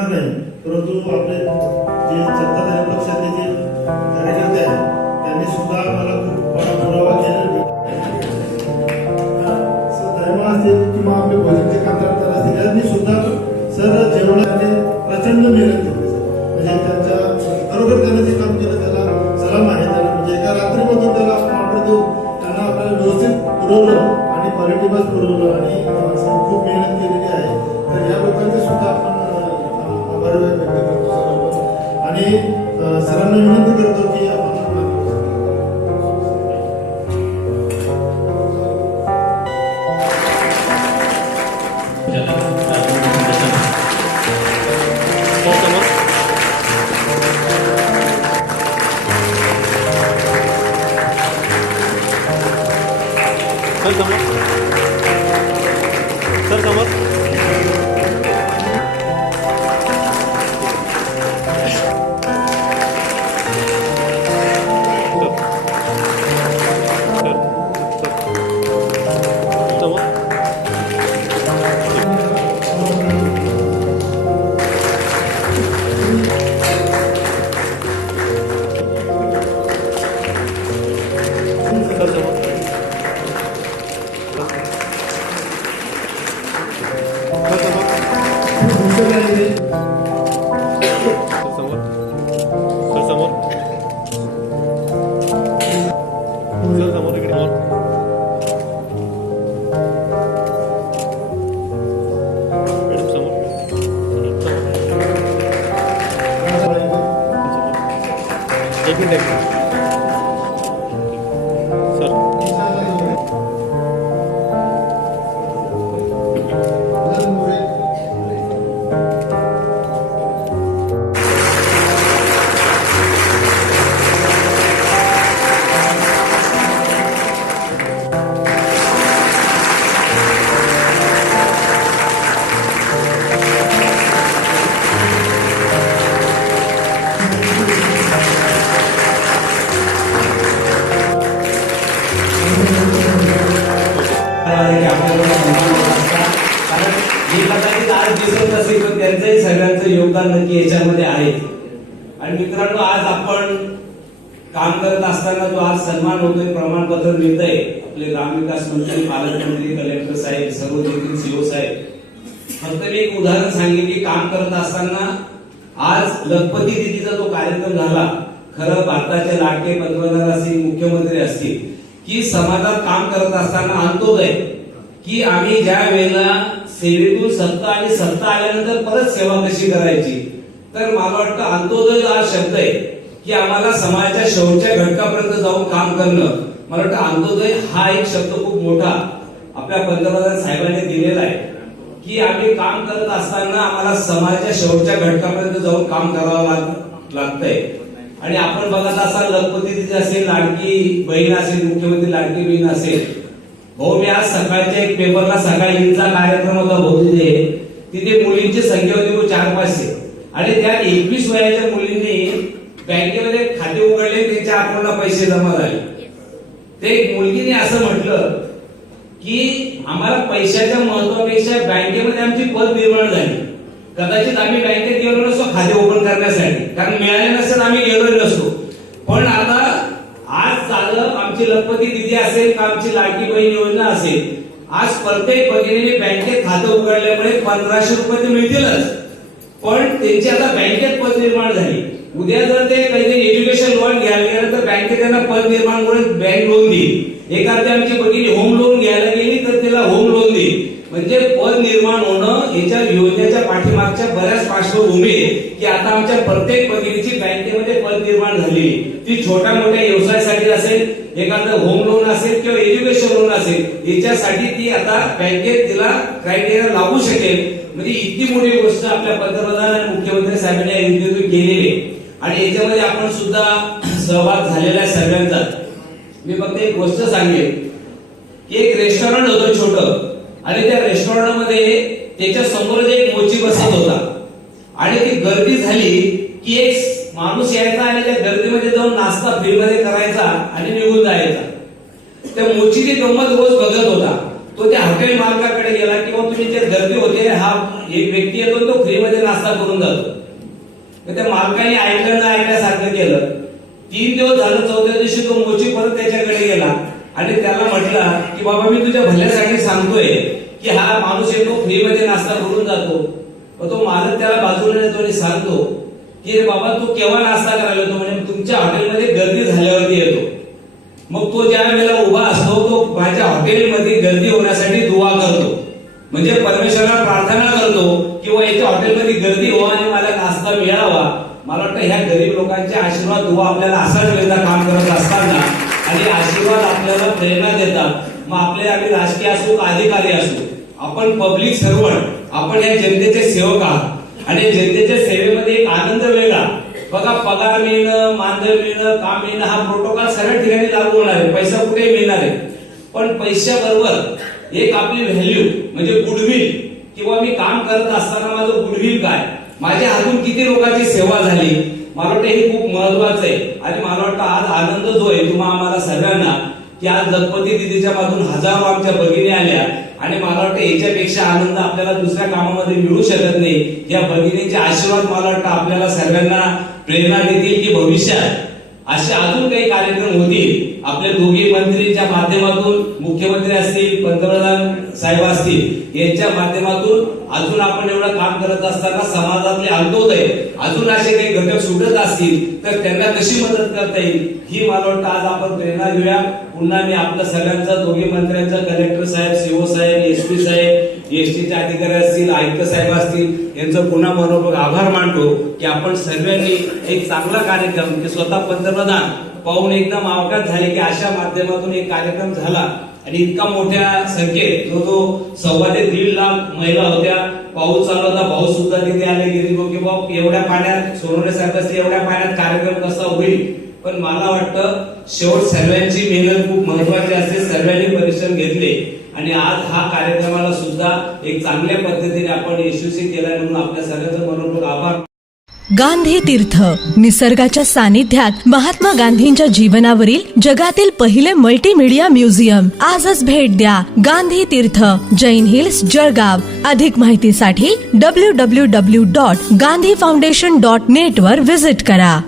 करणार नाही, परंतु आपले जे सत्ताधारी पक्षाचे जे कार्यकर्ते आहेत त्यांनी सुद्धा मला खूप पुरावा केलेला धर्म असतील किंवा आपले भोजनचे कंत्राटदार असतील यांनी सुद्धा सर जेवणाने प्रचंड मेहनत केली, म्हणजे त्यांच्या बरोबर त्यानं जे काम केलं त्याला सलाम आहे. त्याला म्हणजे एका रात्रीमधून त्याला आपण ऑर्डर देऊ त्यांना आपल्याला व्यवस्थित पुरवलं आणि क्वालिटी बस पुरवलं आणि खूप मेहनत केलेली आहे. तर या लोकांचे सुद्धा आपण आभार व्यक्त करतो सर आणि सरांना विनंती करतो की आपण सर समोर त्यांचंही सगळ्यांचं योगदान नक्की याच्यामध्ये आहे. आणि मित्रांनो, आज आपण काम करत असताना जो आज सन्मान होतोय, प्रमाणपत्र मिळतंय, आपले ग्रामविकास मंत्री, पालकमंत्री, कलेक्टर साहेब, सर्व देखील सीओ साहेब. फक्त मी एक उदाहरण सांगेन की काम करत असताना आज लखपती दिदीचा जो कार्यक्रम झाला, खरं भारताचे लाडके पंतप्रधान असतील, मुख्यमंत्री असतील, की समाजात काम करत असताना अंत्योदय, की आम्ही ज्या वेळेला सेवेतून सत्ता आणि सत्ता आल्यानंतर परत सेवा कशी करायची, तर मला वाटतं अंत्योदय हा शब्द आहे की आम्हाला समाजाच्या शेवटच्या घटकापर्यंत जाऊन काम करणं. मला वाटतं अंत्योदय हा एक शब्द खूप मोठा आपल्या पंतप्रधान साहेबांनी दिलेला आहे की आम्ही काम करत असताना आम्हाला समाजाच्या शेवटच्या घटकापर्यंत जाऊन काम करावं लागतंय. आणि आपण बघत असाल, लखपती दिदी असेल, लाडकी बहीण असेल, मुख्यमंत्री लाडकी बहीण असेल. भाऊ, मी आज सकाळच्या एक पेपरला सकाळी हिंचा कार्यक्रम होता भाऊ तिथे मुलींची संख्या होती 400-500 आणि त्या 21 वयाच्या मुलींनी बँकेमध्ये खाते उघडले, त्यांच्या अकाउंटला पैसे जमा झाले. ते मुलगीने असं म्हटलं की आम्हाला पैशाच्या महत्वापेक्षा बँकेमध्ये आमची पद निर्माण झाली. कदाचित आम्ही बँकेत गेलो नसतो खाते ओपन करण्यासाठी, कारण मिळाले नसेल आम्ही गेलो नसतो. पण आता आज झालं, आमची लखपती दिदी असेल का आमची लाडकी बहीण योजना असेल, आज प्रत्येक भगिनीने बँकेत खातं उघडल्यामुळे 1500 रुपये मिळतीलच, पण त्यांची आता बँकेत पद निर्माण झाली. उद्या जर ते काहीतरी एज्युकेशन लोन घ्यायला गेलं तर बँकेत त्यांना पद निर्माण करून बँक लोन देईल. एखादी आमची भगिनी होम लोन घ्यायला गेली तर तिला होम लोन देईल. म्हणजे पद निर्माण होणं याच्या योजनेच्या पाठीमागच्या बऱ्याच पार्श्वभूमी आहे की आता आमच्या प्रत्येक भगिनीची बँकेमध्ये पद निर्माण झाली. ती छोट्या मोठ्या व्यवसायासाठी असेल, एखादं होम लोन असेल किंवा एज्युकेशन लोन असेल, याच्यासाठी ती आता बँकेत तिला क्रायटेरिया लागू शकेल. म्हणजे इतकी मोठी गोष्ट आपल्या पंतप्रधान आणि मुख्यमंत्री साहेबांनी या योजनेतून केलेली आहे. आणि याच्यामध्ये आपण सुद्धा सहभाग झालेला आहे सगळ्यांचा. मी फक्त एक गोष्ट सांगेन की एक रेस्टॉरंट होतं छोटं, आणि त्या रेस्टॉरंट मध्ये त्याच्या समोर एक मोची बसत होता आणि ती गर्दी झाली की एक माणूस यायचा आणि त्या गर्दीमध्ये जाऊन नाश्ता फ्री मध्ये करायचा आणि निघून जायचा. त्या मोचीची गंमत रोज बघत होता. तो त्या हॉटेल मालकाकडे गेला किंवा तुम्ही जे गर्दी होते हा एक व्यक्ती येतो तो फ्रीमध्ये नाश्ता करून जातो. तर त्या मालकाने ऐकलं न ऐकल्यासारखं केलं. 3 दिवस झालं, 4थ्या दिवशी तो मोची परत त्याच्याकडे गेला आणि त्याला म्हटला की बाबा मी तुझ्या भल्यासाठी सांगतोय की हा माणूस येतो फ्रीमध्ये नाश्ता करून जातो. तो मालक त्याला बाजूला नेतो आणि सांगतो की रे बाबा तू केव्हा नाश्ता करायला येतो? म्हणजे तुमच्या हॉटेलमध्ये गर्दी झाल्यावरती येतो. मग तो ज्या वेळेला उभा असतो तो माझ्या हॉटेलमध्ये गर्दी होण्यासाठी दुआ करतो, म्हणजे परमेश्वराला प्रार्थना करतो किंवा याच्या हॉटेलमध्ये गर्दी हो आणि मला नाश्ता मिळावा. मला वाटतं ह्या गरीब लोकांचे आशीर्वाद दुआ आपल्याला असाच वेळेला काम करत असताना आणि आशीर्वाद आपल्याला प्रेरणा देतात. मग आम्ही राजकीय असो अधिकारी असो, आपण पब्लिक सर्वंट, आपण या जनतेचे सेवक आहात आणि जनतेच्या सेवेमध्ये एक आनंद वेगळा. बघा पगार मिळणं, मानधन मिळणं, काम मिळणं हा प्रोटोकॉल सगळ्या ठिकाणी लागू होणार आहे, पैसा कुठे मिळणार आहे. पण पैशाबरोबर एक आपली व्हॅल्यू म्हणजे गुडविल, किंवा मी काम करत असताना माझं गुडविल काय, माझ्या हातून किती लोकांची सेवा झाली, मला वाटतं हे खूप महत्वाचं आहे. आणि मला वाटतं आज आनंद जो आहे तुम्हा आम्हाला सगळ्यांना की आज लखपती दिदीच्या मागून हजारो आमच्या भगिनी आल्या आणि मला वाटतं याच्यापेक्षा आनंद आपल्याला दुसऱ्या कामामध्ये मिळू शकत नाही. या भगिनीचे आशीर्वाद मला वाटतं आपल्याला सर्वांना प्रेरणा देतील की भविष्यात असे अजून काही कार्यक्रम होतील. आपल्या दोघी मंत्रीच्या माध्यमातून, मुख्यमंत्री असतील, पंतप्रधान साहेब असतील, यांच्या माध्यमातून अजून आपण एवढं काम करत असताना समाजातले अंत्योदय अजून असे काही घटक सुटत असतील तर त्यांना कशी मदत करता येईल ही मला वाटतं आज आपण प्रेरणा घेऊया. पुन्हा मी आपल्या सगळ्यांचं, दोघी मंत्र्यांचं, कलेक्टर साहेब, सीओ साहेब, एसपी साहेब, एसटीचे अधिकारी असतील, आयुक्त साहेब असतील, यांचं पुन्हा मनोभाव आभार मानतो की आपण सर्वांनी एक चांगला कार्यक्रम की स्वतः पंतप्रधान पाहून एकदम अवगत झाले की अशा माध्यमातून एक कार्यक्रम झाला आणि इतका मोठ्या संख्येत जो 1.25 ते 1.5 लाख महिला होत्या. पाऊस चालू होता, पाऊस सुद्धा तिथे आले गेली की बाबा एवढ्या पाण्यात सोनवणे साहेब असते, एवढ्या पाण्यात कार्यक्रम कसा होईल. पण मला वाटतं शेवट सर्वांची मेहनत खूप महत्वाची असते, सर्वांनी परिश्रम घेतले आणि आज हा कार्यक्रमाला सुद्धा एक चांगल्या पद्धतीने आपण यशस्वी केला म्हणून आपल्या सर्वांचं मनोभाव आभार. गांधी तीर्थ, निसर्गाच्या सानिध्यात महात्मा गांधींच्या जीवनावरील जगातील पहिले मल्टीमीडिया म्युझियम. आजच भेट द्या. गांधी तीर्थ, जैन हिल्स, जळगाव. अधिक माहितीसाठी www.gandhifoundation.net वर विजिट करा.